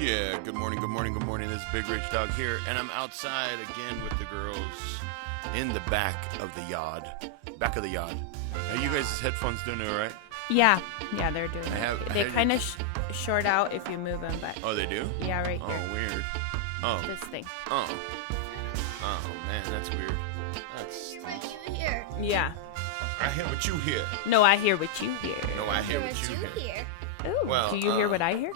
Yeah, good morning, good morning, good morning. This is Big Rich Dog here, and I'm outside again with the girls in the back of the yard. Back of the yard. Are you guys' headphones doing it all right? Yeah, they're doing it. They kind of short out if you move them, but... Oh, they do? Yeah, right here. Oh, weird. Oh. This thing. Oh, man, that's weird. I hear what you hear. Yeah. I hear what you hear. No, I hear what you hear. No, I hear what you hear. Ooh, Well, do you hear what I hear?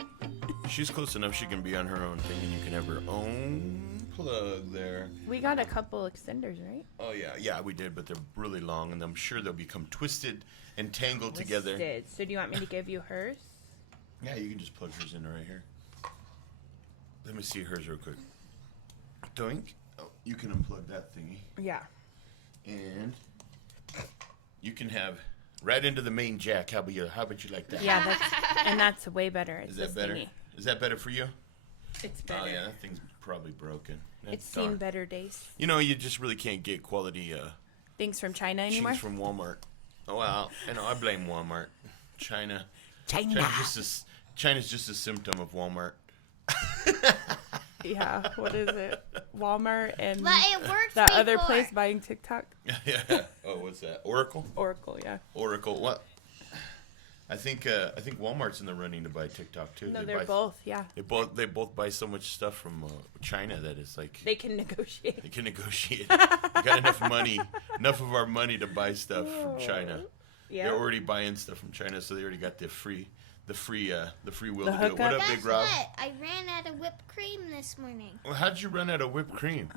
She's close enough she can be on her own thing, and you can have her own plug there. We got a couple extenders, right? Oh, yeah, we did, but they're really long, and I'm sure they'll become twisted and tangled together. So do you want me to give you hers? Yeah, you can just plug hers in right here. Let me see hers real quick. Doink. Oh, you can unplug that thingy. Yeah. And you can have right into the main jack. How about you like that? Yeah, that's way better. It's Is that better? Thingy. Is that better for you? It's better. Oh, yeah, that thing's probably broken. It's seen better days. You know, you just really can't get quality Things from China anymore? things from Walmart. Oh, well, I blame Walmart. China's just a symptom of Walmart. Yeah, what is it? Walmart and But it works that other before. place buying TikTok? Yeah. Oh, what's that? Oracle? Oracle, yeah. Oracle. What? I think Walmart's in the running to buy TikTok too. No, they're both, yeah. They both buy so much stuff from China that it's like They can negotiate. they can negotiate. We got enough of our money to buy stuff from China. Yeah. They're already buying stuff from China, so they already got the free will The to do it. hookup? What up, Guess Big Rob? what? I ran out of whipped cream this morning. Well, how'd you run out of whipped cream?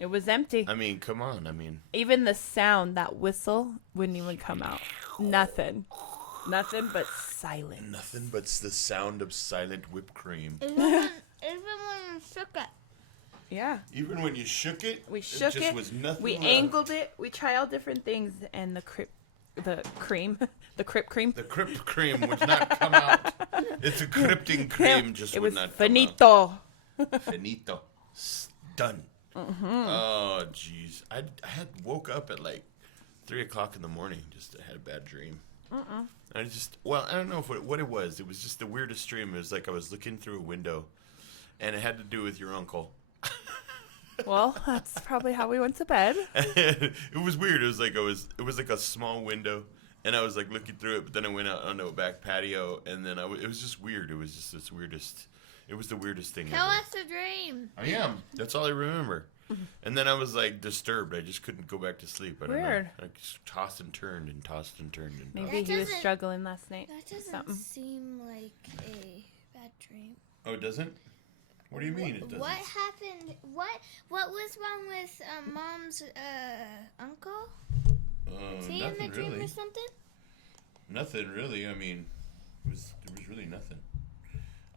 It was empty. I mean, come on. I mean, Even the sound, that whistle, wouldn't even come out. Nothing but silence. nothing but the sound of silent whipped cream. Even when I shook it. Yeah. Even when you shook it, We shook just it. was nothing We left. angled it. We tried all different things, and the cream, the Crip cream. The crypt cream would not come out. It's a crypting cream, just it would was not finito. come out. Finito. Done. Oh, jeez. I had woke up at like 3 o'clock in the morning. Just had a bad dream. I don't know what it was. It was just the weirdest dream. It was like I was looking through a window, and it had to do with your uncle. Well, that's probably how we went to bed. It was weird. It was like a small window, and I was like looking through it. But then I went out on the back patio, and then it was just weird. It was just this weirdest. It was the weirdest thing Tell ever. us a dream. I am. That's all I remember. And then I was like disturbed. I just couldn't go back to sleep. I don't Weird. know. I just tossed and turned and tossed and turned and Maybe tossed. he was doesn't- struggling last night. That doesn't Something. seem like a bad dream. Oh, it doesn't? What do you mean it doesn't? What happened? What was wrong with Mom's uncle? Was he in the Nothing dream really. or something? Nothing really. I mean, there was really nothing.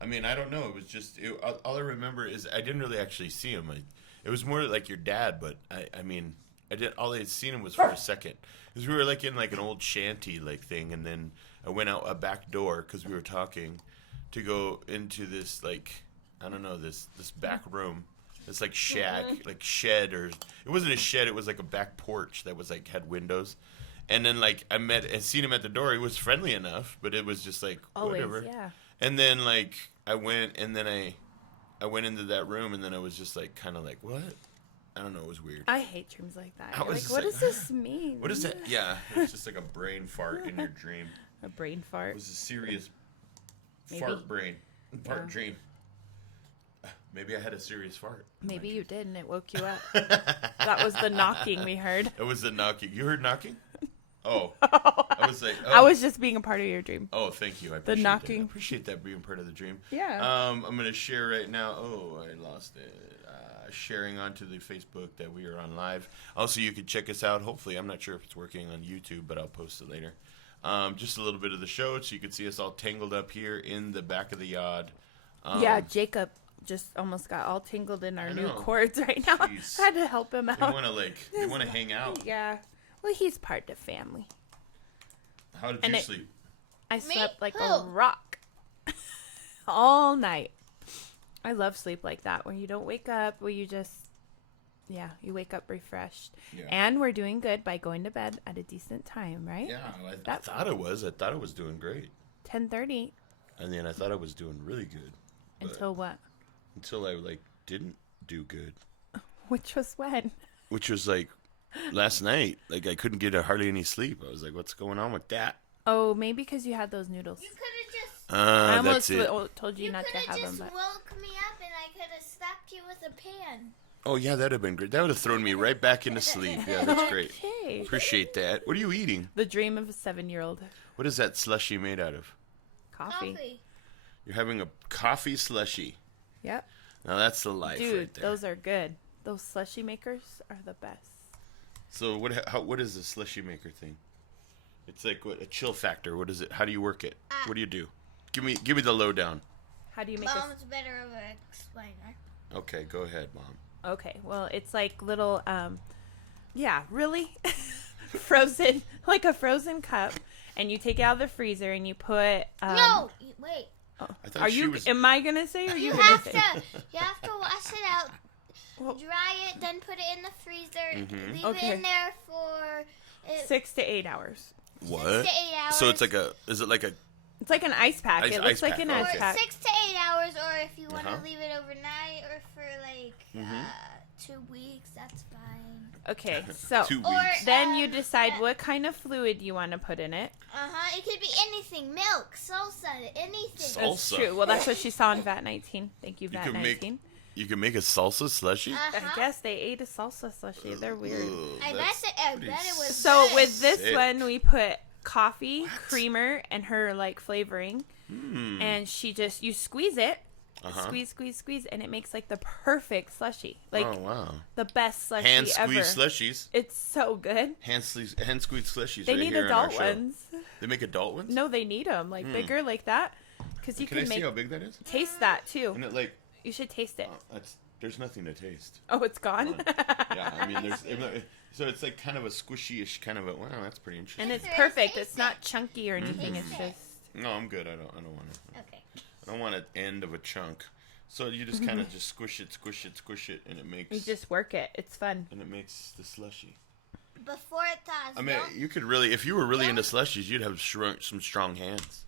I mean, I don't know. It was just all I remember is I didn't really actually see him. It was more like your dad, but I mean, all I had seen him was for a second. Because we were like in like an old shanty like thing, and then I went out a back door because we were talking to go into this like I don't know this back room. This like shack, like shed, or it wasn't a shed. It was like a back porch that was like had windows. And then like I seen him at the door. He was friendly enough, but it was just like Always, whatever. yeah. And then like I went into that room, and then I was just like kind of like what? I don't know. It was weird. I hate dreams like that. I You're was like, just what like, does this mean? What is that? Yeah, it's just like a brain fart in your dream. A brain It fart. was a serious Maybe. fart brain fart Yeah. dream. Maybe I had a serious fart. Maybe you did, and it woke you up. That was the knocking we heard. It was the knocking. You heard knocking? Oh, I was like, oh. I was just being a part of your dream. Oh, thank you. I appreciate knocking. That. I appreciate that being part of the dream. Yeah. I'm gonna share right now. Oh, I lost it. Sharing onto the Facebook that we are on live. Also, you can check us out. Hopefully, I'm not sure if it's working on YouTube, but I'll post it later. Just a little bit of the show, so you can see us all tangled up here in the back of the yard. Yeah, Jacob just almost got all tangled in our I new know. cords right now. Jeez. I had to help him They out. want to hang out. Yeah. Well, he's part of the family. How did And you it- sleep? I Me? slept like a Who? rock all night. I love sleep like that, where you don't wake up, where you just, you wake up refreshed. Yeah. And we're doing good by going to bed at a decent time, right? Yeah, I That's- thought it was. I thought it was doing great. 10:30 And then I thought I was doing really good. But until what? until I like didn't do good, Which was when? which was like last night. Like I couldn't get hardly any sleep. I was like, "What's going on with that?" Oh, maybe because you had those noodles. You could have just. I That's almost it. told you, You not to could have have them, just but woke me up and I could have slapped you with a pan. Oh yeah, that'd have been great. That would have thrown me right back into sleep. Yeah, that's great. okay. Appreciate that. What are you eating? The dream of a 7-year-old. What is that slushy made out of? Coffee. You're having a coffee slushy. Yep. Now that's the life Dude, right there. those are good. Those slushy makers are the best. So what is the slushy maker thing? It's like what a chill factor. What is it? How do you work it? What do you do? Give me the lowdown. How do you make Mom's better of an explainer. Okay, go ahead, Mom. Okay, well, it's like little, yeah, really frozen, like a frozen cup, and you take it out of the freezer and you put. No, wait. I thought Are she you? was. Am I gonna say? Or are you You gonna have say? you have to wash it out, Well- dry it, then put it in the freezer. Leave Okay. it in there for 6 to 8 hours. What? 6 to 8 hours. So it's like a. Is it like a? It's like an ice pack. Ice It looks like pack, an okay. ice or pack. 6 to 8 hours, or if you want to Uh-huh. leave it overnight or for like 2 weeks, that's fine. Okay, so 2 Or weeks. then you decide what kind of fluid you want to put in it. It could be anything, milk, salsa, anything. That's Salsa. true. Well, that's what she saw in VAT 19. Thank you, VAT can make 19. You can make a salsa slushy. I guess they ate a salsa slushy. They're weird. Ugh, I that's bet pretty it was. So good. with this Sick. one, we put coffee, creamer, and her like flavoring, and you squeeze it, squeeze, and it makes like the perfect slushy, like oh wow. the best slushy Hand ever. squeezed slushies. It's so good. Hand squeezed slushies. They right need here on our adult show. ones. They make adult ones. No, they need them like bigger like that, because you Can I can see make how big that is? taste that too. And it like You should taste it. there's nothing to taste. Oh, it's gone. Yeah, I mean there's so it's like kind of a squishy-ish kind of a wow. That's pretty interesting. And it's Taste perfect. it. It's not chunky or anything. It's Taste it. just No, I'm good. I don't want it. Okay. I don't want an end of a chunk. So you just kind of just squish it, and it makes you just work it. It's fun. and it makes the slushy. Before it thaws. I mean, you could really, if you were really into slushies, you'd have some strong hands.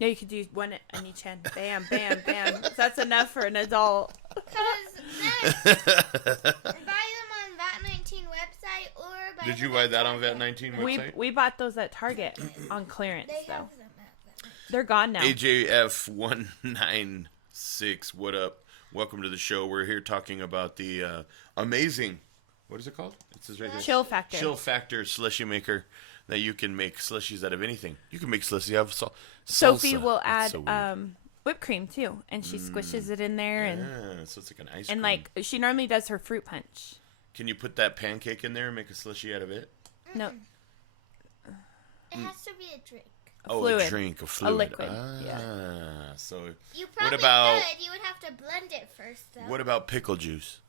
Yeah, you could do one on each hand. Bam, bam, bam. That's enough for an adult. Because buy them on VAT19 website or buy Did you them buy at that on Target. VAT19 We website? we bought those at Target on clearance They though. have them at VAT19. They're gone now. AJF 196. What up? Welcome to the show. We're here talking about the amazing. What is it called? It says right here. Chill factor. Chill Factor slushy maker that you can make slushies out of anything. You can make slushies out of Sophie salsa. will That's add so weird. whipped cream too, and she squishes it in there, and Yeah, so it's like an ice cream. like she normally does her fruit punch. Can you put that pancake in there and make a slushy out of it? No, It has to be a drink. Oh, fluid. a drink, a fluid. liquid, Ah, yeah. so You probably about- could. You would have to blend it first, though. what about pickle juice?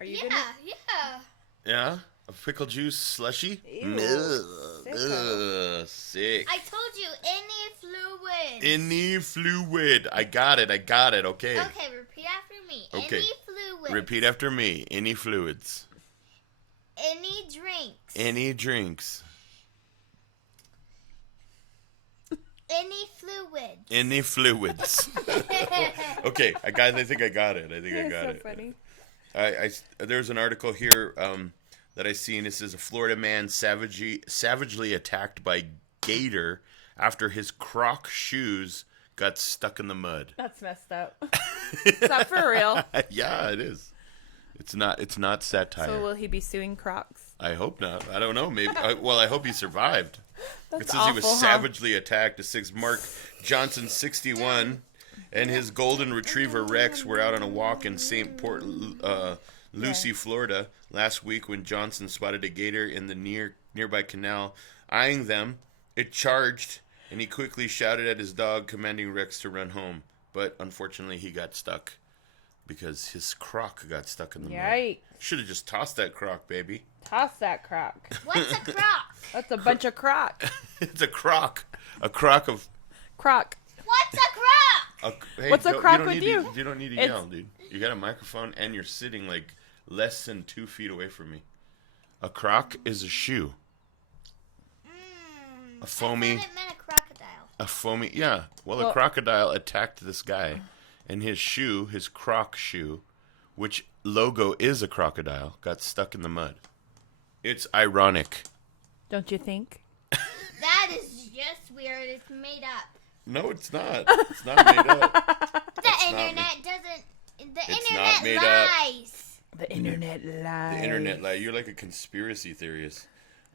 are you Yeah, gonna? yeah. Yeah, a pickle juice slushy. Ew. Ugh, sick. I told you, any fluid. Any fluid. I got it. Okay. Okay, repeat after me. Okay. Any fluid. Repeat after me. Any fluids. Any drinks. Any drinks. Any fluid. Any fluids. Okay, I think I got it. I That's got so it. funny. There's an article here that I seen. It says a Florida man savagely attacked by gator after his Croc shoes got stuck in the mud. That's messed up. Is that for real? Yeah, it is. It's not satire. So will he be suing Crocs? I hope not. I don't know. Maybe. I hope he survived. That's It says he was awful, huh? savagely attacked. It says Mark Johnson, 61, and his golden retriever Rex were out on a walk in St. Port Lucie, Florida, last week when Johnson spotted a gator in the nearby canal. Eyeing them, it charged, and he quickly shouted at his dog, commanding Rex to run home. But unfortunately, he got stuck because his Croc got stuck in the mud. Yikes. Should have just tossed that Croc, baby. Toss that Croc. What's a croc? That's a bunch of Croc. It's a Croc. A Croc of... Croc. What's a croc? Hey, What's a croc don't with need you? You don't need to It's- yell, dude. You got a microphone and you're sitting like less than 2 feet away from me. A croc is a shoe. A I foamy, thought it meant a crocodile. yeah. Well, a crocodile attacked this guy, and his shoe, his Croc shoe, which logo is a crocodile, got stuck in the mud. It's ironic. Don't you think? That is just weird. It's made up. No, it's not. It's not made up. The internet doesn't. The It's internet not made up. lies. The internet lies. The internet, like, you're like a conspiracy theorist.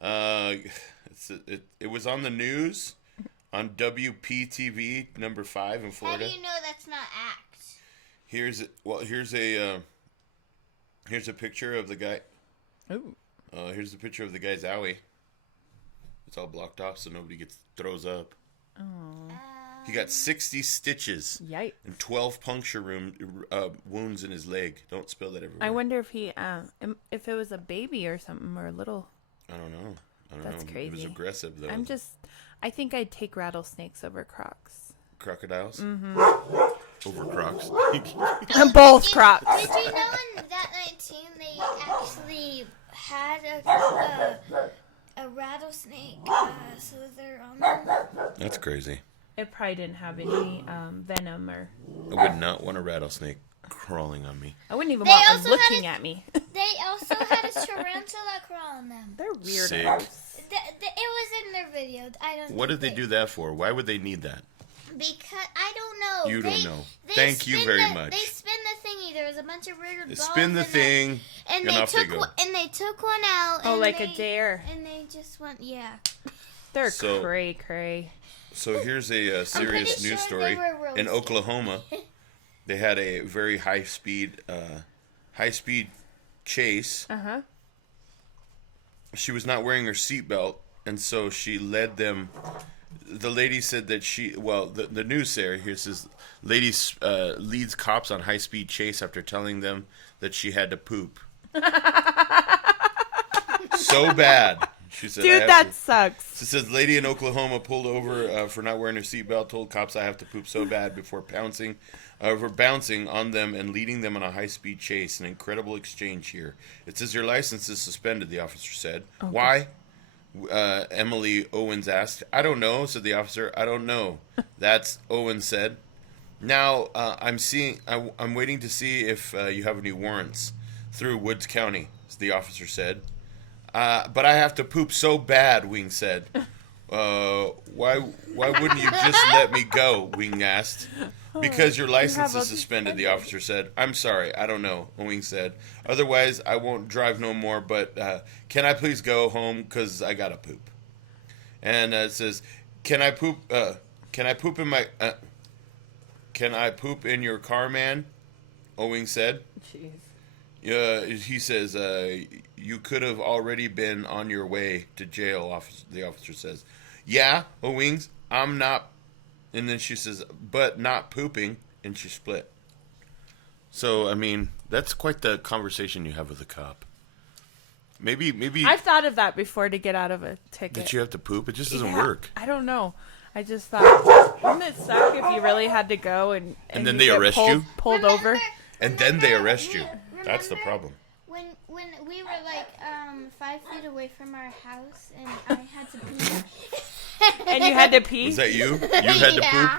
It was on the news on WPTV number 5 in How Florida. do you know that's not act? Here's a picture of the guy. Ooh. Here's the picture of the guy's owie. It's all blocked off so nobody throws up. Oh. He got 60 stitches Yikes. and 12 puncture wounds in his leg. Don't spill that everywhere. I wonder if if it was a baby or something or a little. I don't know. That's It was crazy. aggressive though. I think I'd take rattlesnakes over Crocs. Crocodiles. Mm-hmm. Over Crocs. Both Crocs. Did you know in that 19 they actually had a rattlesnake? So they're on them. That's crazy. It probably didn't have any venom or. I would not want a rattlesnake crawling on me. I wouldn't even They want them also looking had at me. They also had a tarantula crawl on them. They're weird. Sick. It was in their video. I don't. What did think they do that for? Why would they need that? Because I don't know. You don't know. They Thank you spin very much. They spin the thingy. There was a bunch of weird balls. Spin the in thing, it, and and they off they took go. they took one out. Oh, and like they, a dare. And they just went, yeah. They're So- cray. So here's a serious pretty news sure story. they were In roasted. Oklahoma, they had a very high speed chase. Uh-huh. She was not wearing her seatbelt, and so she led them. The lady said that the news here says, lady leads cops on high speed chase after telling them that she had to poop. So bad. She said, Dude, that sucks. She says, lady in Oklahoma pulled over for not wearing her seatbelt, told cops I have to poop so bad before bouncing on them and leading them on a high-speed chase. An incredible exchange here. It says your license is suspended, the officer said. Okay. Why? Emily Owens asked. I don't know, said the officer. I don't know. That's Owens said. Now, I'm waiting to see if you have any warrants through Woods County, the officer said. But I have to poop so bad, Wing said. Why wouldn't you just let me go, Wing asked. Because your license is suspended, the officer said. I'm sorry, I don't know, Wing said. Otherwise, I won't drive no more, but can I please go home because I gotta poop. And it says, can I poop in your car, man? Owing said. Jeez. He says, you could have already been on your way to jail, the officer says. Yeah, Owings, I'm not. And then she says, but not pooping. And she split. So, I mean, that's quite the conversation you have with a cop. Maybe. I've thought of that before to get out of a ticket. Did you have to poop? It just doesn't Yeah, work. I don't know. I just thought, wouldn't it suck if you really had to go and then you they get arrest pulled over? And then they arrest you. Remember That's the problem. When we were like 5 feet away from our house and I had to pee. And you had to pee? Was that you? You had to poop?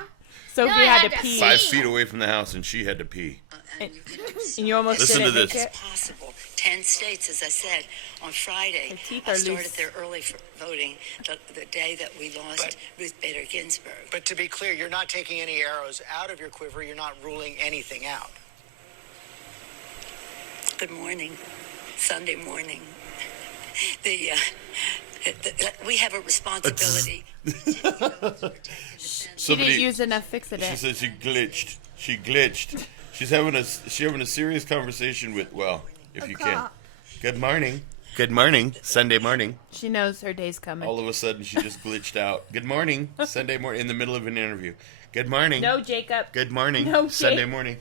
Sophie No, I had had to to pee. 5 feet away from the house, and she had to pee. And you almost Listen didn't to make this. it. Possible. 10 states, as I said, on Friday. The teeth I are started loose. there early for voting, the day that we lost Ruth Bader Ginsburg. But to be clear, you're not taking any arrows out of your quiver. You're not ruling anything out. Good morning. Sunday morning. We have a responsibility. She didn't use enough She Fix-A-Dent. said she glitched. She glitched. She's having a serious conversation with, well, if you can. Good morning. Good morning. Sunday morning. She knows her day's coming. All of a sudden, she just glitched out. Good morning. Sunday morning. In the middle of an interview. Good morning. No, Jacob. Good morning. No, Sunday Jake. morning.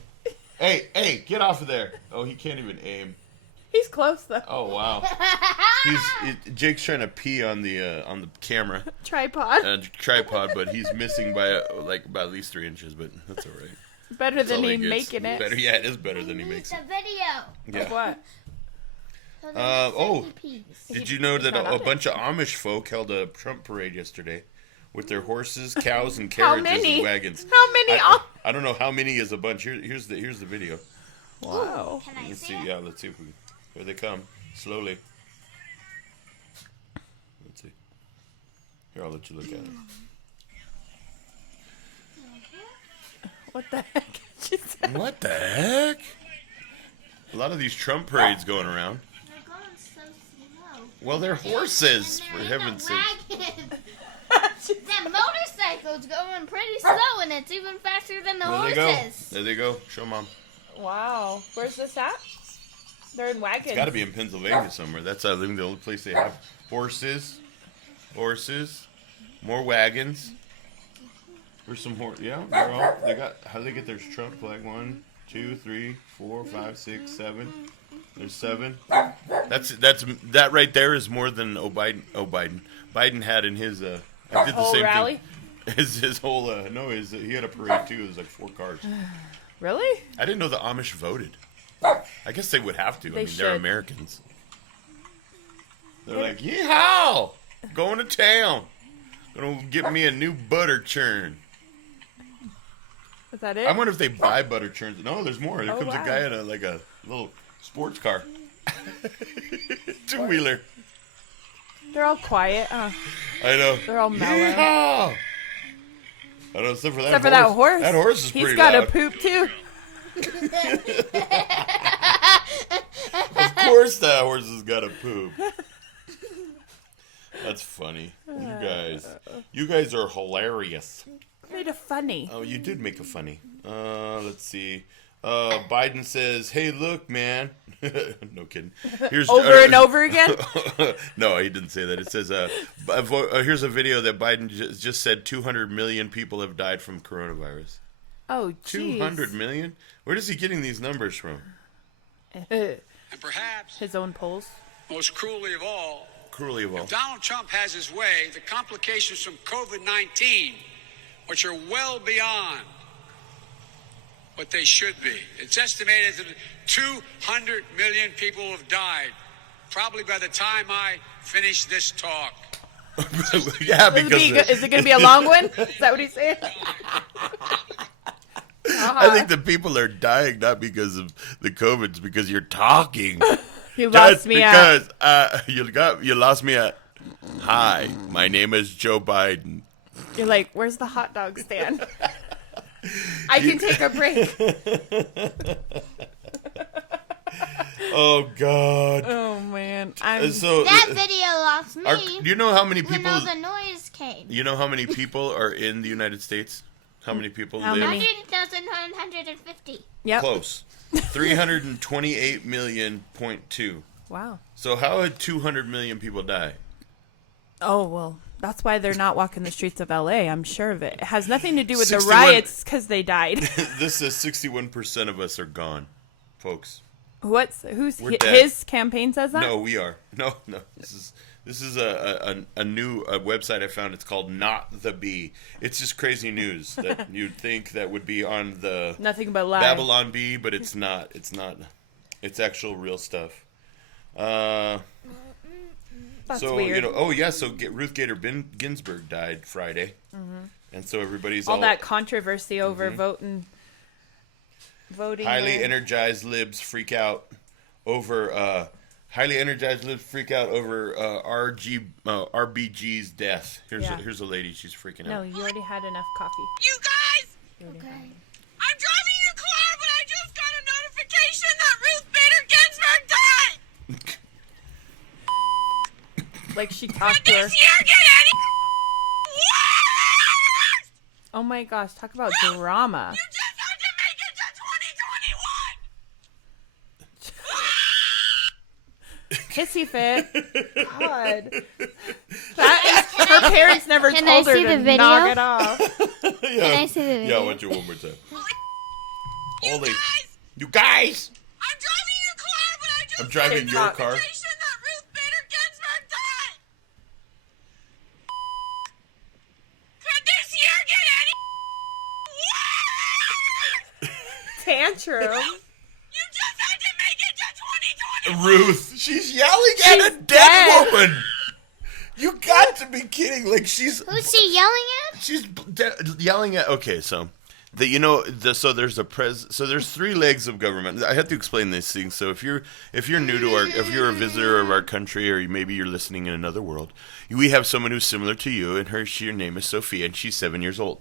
Hey, get off of there. Oh, he can't even aim. He's close, though. Oh, wow. Jake's trying to pee on the camera. Tripod. Tripod, but he's missing by about at least 3 inches, but that's all right. Better That's than all he gets. making it. Better, yeah, it is better than he makes the it. video. Of what? So Oh, pees. did you know that not on a it. bunch of Amish folk held a Trump parade yesterday with their horses, cows, and How carriages many? and wagons? How many? I don't know how many is a bunch. Here's the video. Wow. Can I Let's see see. it? Yeah, let's see if we. Here they come slowly. Let's see. Here, I'll let you look at it. What the heck? She said. What the heck? A lot of these Trump parades going around. They're going so slow. Well, they're horses, And for they're in heaven's a sake. wagon. That motorcycle's going pretty slow, and it's even faster than the There they go. horses. There they go. Show mom. Wow. Where's this at? They're in wagons. It's got to be in Pennsylvania somewhere. That's I think the only place they have horses, more wagons. There's some horse. Yeah, they're all. They got. How do they get their Trump flag? 1, 2, 3, 4, 5, 6, 7. There's 7. That right there is more than Biden had in his. I did the whole same rally? thing. His whole he had a parade too. It was like 4 cars. Really? I didn't know the Amish voted. I guess they would have to. I They mean, they're should. Americans. They're like, yeehaw! Going to town. Gonna get me a new butter churn. Is that it? I wonder if they buy butter churns. No, there's more. There Oh, comes wow. a guy in a little sports car. 2-wheeler. They're all quiet. I know. They're all mellow. Yeehaw! I don't know, except for that Except for that horse. That horse is He's pretty got loud. a poop too. Of course that horse has got a poop. That's funny. You guys are hilarious. Made a funny. Oh, you did make a funny. Let's see. Biden says, "Hey, look, man." No kidding. Here's Over and over again. No, he didn't say that. It says, "Here's a video that Biden just said 200 million people have died from coronavirus." Oh, jeez. 200 million? Where is he getting these numbers from? And perhaps, His own polls. most cruelly of all, Cruelly of all. if Donald Trump has his way, the complications from COVID-19, which are well beyond what they should be. It's estimated that 200 million people have died, probably by the time I finish this talk. Yeah, Is because it going to be a long one? Is that what he's saying? I think the people are dying not because of the COVID, it's because you're talking. You lost me at. Because you lost me at. Hi, my name is Joe Biden. You're like, where's the hot dog stand? I can take a break. Oh God. Oh man, I'm. So That video lost me. do you know how many when people? all the noise came. You know how many people are in the United States? How many people How live? many? 100,150. Yep. Close. 328 million point 2. Wow. So how had 200 million people die? Oh well, that's why they're not walking the streets of LA. I'm sure of it. It has nothing to do with the 61 riots because they died. This says 61% of us are gone, folks. Who's We're dead. his campaign says that? No, we are. No. This is a new website I found. It's called Not the Bee. It's just crazy news that you'd think that would be on the Nothing but lies. Babylon Bee, but it's not. It's not. It's actual real stuff. That's So weird. So Ruth Gator Ginsburg died Friday, and so everybody's All that controversy over voting. highly there. energized libs freak out over RBG's death. Here's a lady. She's freaking No, out. you already had enough coffee. You guys, Okay. I'm driving your car, but I just got a notification that Ruth Bader Ginsburg died. Like she talked to her. This year get any worse? Oh my gosh, talk about drama. You just had to make it to 2021. Hissy fit. God. Her parents never can told I her see to the video? knock it off. Can I see the video? Yeah, I want you one more time. You Holy- guys, You guys! I'm driving your car, but I just I'm driving got your a car. notification that Ruth Bader Ginsburg died. Could this year get any worse? Tantrum. You just had to make it to 2021. Ruth, she's yelling at a She's dead dead. woman. You got to be kidding! Like she's Who's she yelling at? yelling at. Okay, so So there's so there's three legs of government. I have to explain these things. So if you're new to if you're a visitor of our country, or maybe you're listening in another world, we have someone who's similar to you, and her name is Sophia, and she's 7 years old.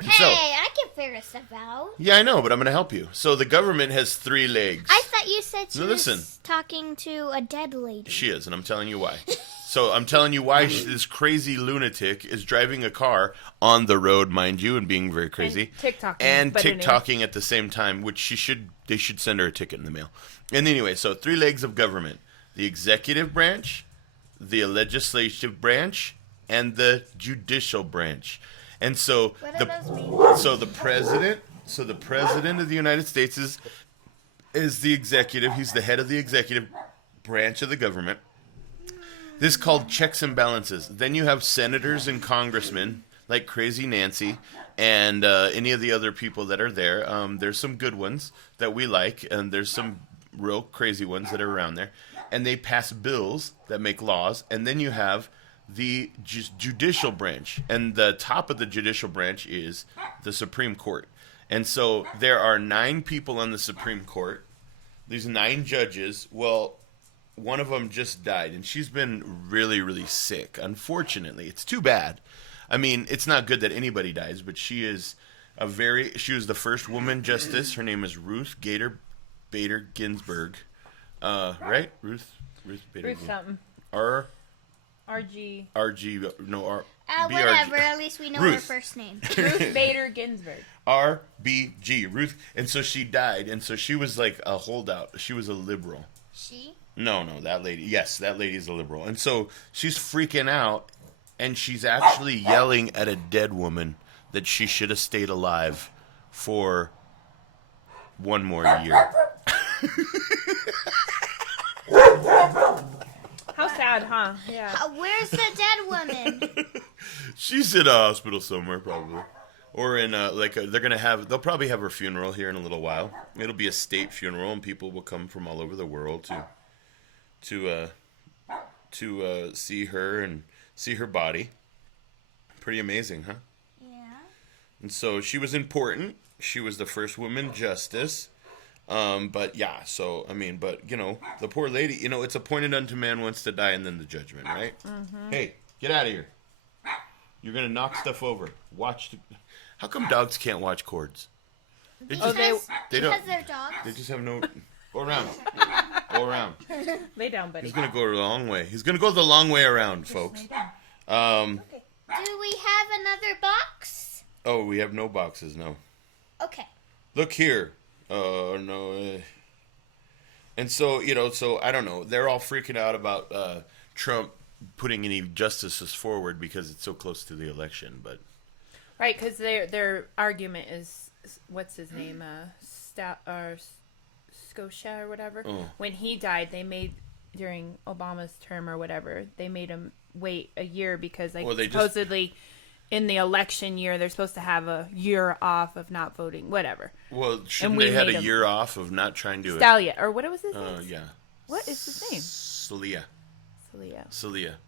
And Hey, so, I can figure stuff out. yeah, I know, but I'm going to help you. So the government has three legs. I thought you said she No, listen. was talking to a dead lady. She is, and I'm telling you why. So I'm telling you why this crazy lunatic is driving a car on the road, mind you, and being very crazy. And TikToking at the same time, which they should send her a ticket in the mail. And anyway, so three legs of government: the executive branch, the legislative branch, and the judicial branch. And so What do those mean? the president of the United States is the executive. He's the head of the executive branch of the government. This is called checks and balances. Then you have senators and congressmen like Crazy Nancy and any of the other people that are there. There's some good ones that we like, and there's some real crazy ones that are around there. And they pass bills that make laws. And then you have the judicial branch. And the top of the judicial branch is the Supreme Court. And so there are 9 people on the Supreme Court. These 9 judges. Well, one of them just died, and she's been really, really sick. Unfortunately, it's too bad. I mean, it's not good that anybody dies, but she was the first woman justice. Her name is Ruth Bader Ginsburg. Right? Ruth Bader Ruth something. RG. Whatever. At least we know her Ruth. first name. Ruth Bader Ginsburg. RBG. Ruth. And so she died, and so she was like a holdout. She was a liberal. She? No, that lady. Yes, that lady is a liberal. And so she's freaking out, and she's actually yelling at a dead woman that she should have stayed alive for one more year. How sad, huh? Yeah. Where's the dead woman? She's in a hospital somewhere, probably. Or in they'll probably have her funeral here in a little while. It'll be a state funeral, and people will come from all over the world to see her and see her body. Pretty amazing, huh? Yeah. And so she was important. She was the first woman justice. But the poor lady, it's appointed unto man once to die, and then the judgment, right? Mm-hmm. Hey, get out of here. You're going to knock stuff over. How come dogs can't watch cords? They Because they don't. they're dogs. They just have no. Go around. Go around. Lay down, buddy. He's gonna go the long way. He's gonna go the long way around, folks. Do we have another box? Oh, we have no boxes. No. Okay. Look here. No. And so I don't know. They're all freaking out about Trump putting any justices forward because it's so close to the election, but. Right, because their argument is, what's his name, Scotia or whatever. Oh. When he died, they made, during Obama's term or whatever, they made him wait a year because supposedly in the election year they're supposed to have a year off of not voting, whatever. Well, shouldn't they had a year off of not trying to? Scalia, or what was his name? Yeah. What is his name? Celia,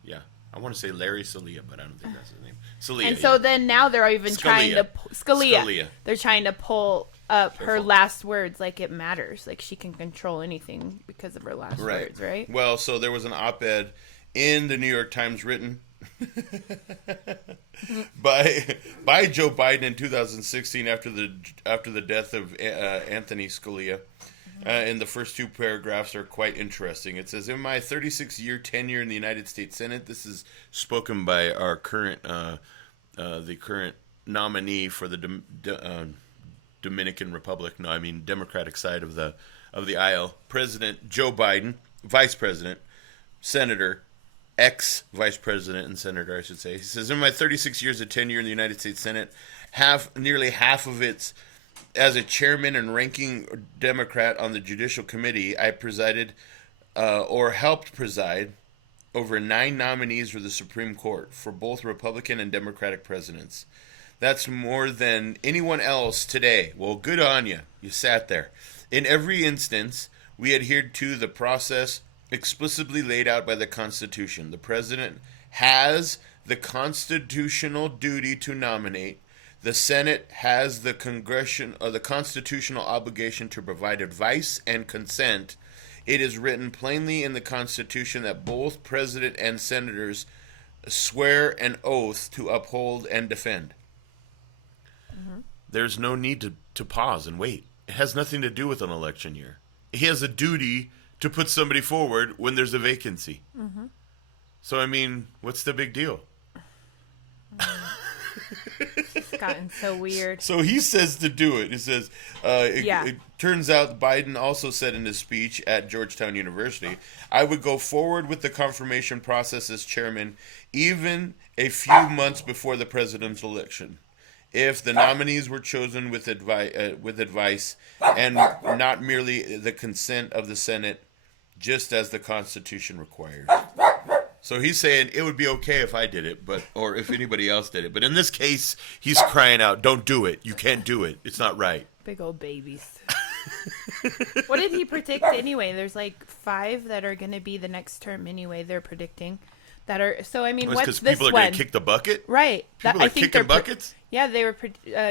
yeah. I want to say Larry Celia, but I don't think that's his name. Celia. And so then now they're even trying to Scalia. They're trying to pull up her last words like it matters, like she can control anything because of her last words, right? Well, so there was an op-ed in the New York Times written by Joe Biden in 2016 after the death of Anthony Scalia. And the first 2 paragraphs are quite interesting. It says, "In my 36-year tenure in the United States Senate," this is spoken by our current, the current nominee for the Dominican Republic. No, I mean Democratic side of the aisle. President Joe Biden, Vice President, Senator, ex-Vice President and Senator, I should say. He says, "In my 36 years of tenure in the United States Senate, nearly half of its as a chairman and ranking Democrat on the Judicial Committee, I presided or helped preside over 9 nominees for the Supreme Court for both Republican and Democratic presidents. That's more than anyone else today. Well, good on you. You sat there. In every instance, we adhered to the process explicitly laid out by the Constitution. The president has the constitutional duty to nominate. The Senate has the constitutional obligation to provide advice and consent. It is written plainly in the Constitution that both president and senators swear an oath to uphold and defend. Mm-hmm. There's no need to pause and wait. It has nothing to do with an election year. He has a duty to put somebody forward when there's a vacancy. Mm-hmm. So, I mean, what's the big deal? It's gotten so weird. So he says to do it. He says, it turns out Biden also said in his speech at Georgetown University, I would go forward with the confirmation process as chairman even a few months before the president's election, if the nominees were chosen with advice and not merely the consent of the Senate, just as the Constitution requires. So he's saying it would be okay if I did it, or if anybody else did it. But in this case, he's crying out, don't do it. You can't do it. It's not right. Big old babies. What did he predict anyway? There's like 5 that are going to be the next term anyway, they're predicting. That are, so I mean, what's this one? Because people are going to kick the bucket? Right. People are kicking buckets? Yeah, they were,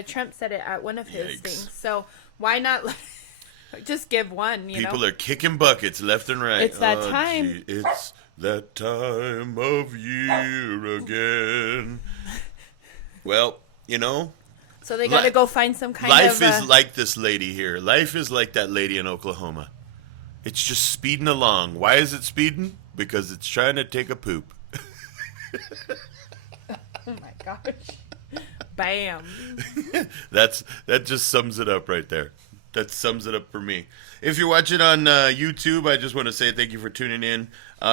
Trump said it at one of his things. So why not just give one, you know? People are kicking buckets left and right. It's that time. Gee, it's that time of year again. Well, you know. So they got to go find some kind life of... Life is like this lady here. Life is like that lady in Oklahoma. It's just speeding along. Why is it speeding? Because it's trying to take a poop. Oh my gosh. Bam. That just sums it up right there. That sums it up for me. If you're watching on YouTube, I just want to say thank you for tuning in.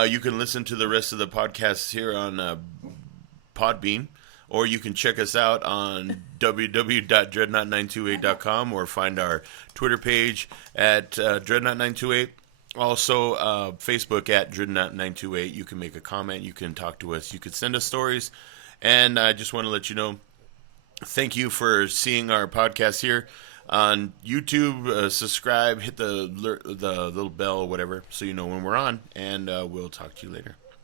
You can listen to the rest of the podcasts here on Podbean, or you can check us out on www.dreadnought928.com or find our Twitter page at Dreadnought928. Also, Facebook at Dreadnought928. You can make a comment. You can talk to us. You can send us stories. And I just want to let you know, thank you for seeing our podcast here on YouTube. Subscribe, hit the little bell or whatever so you know when we're on. And we'll talk to you later.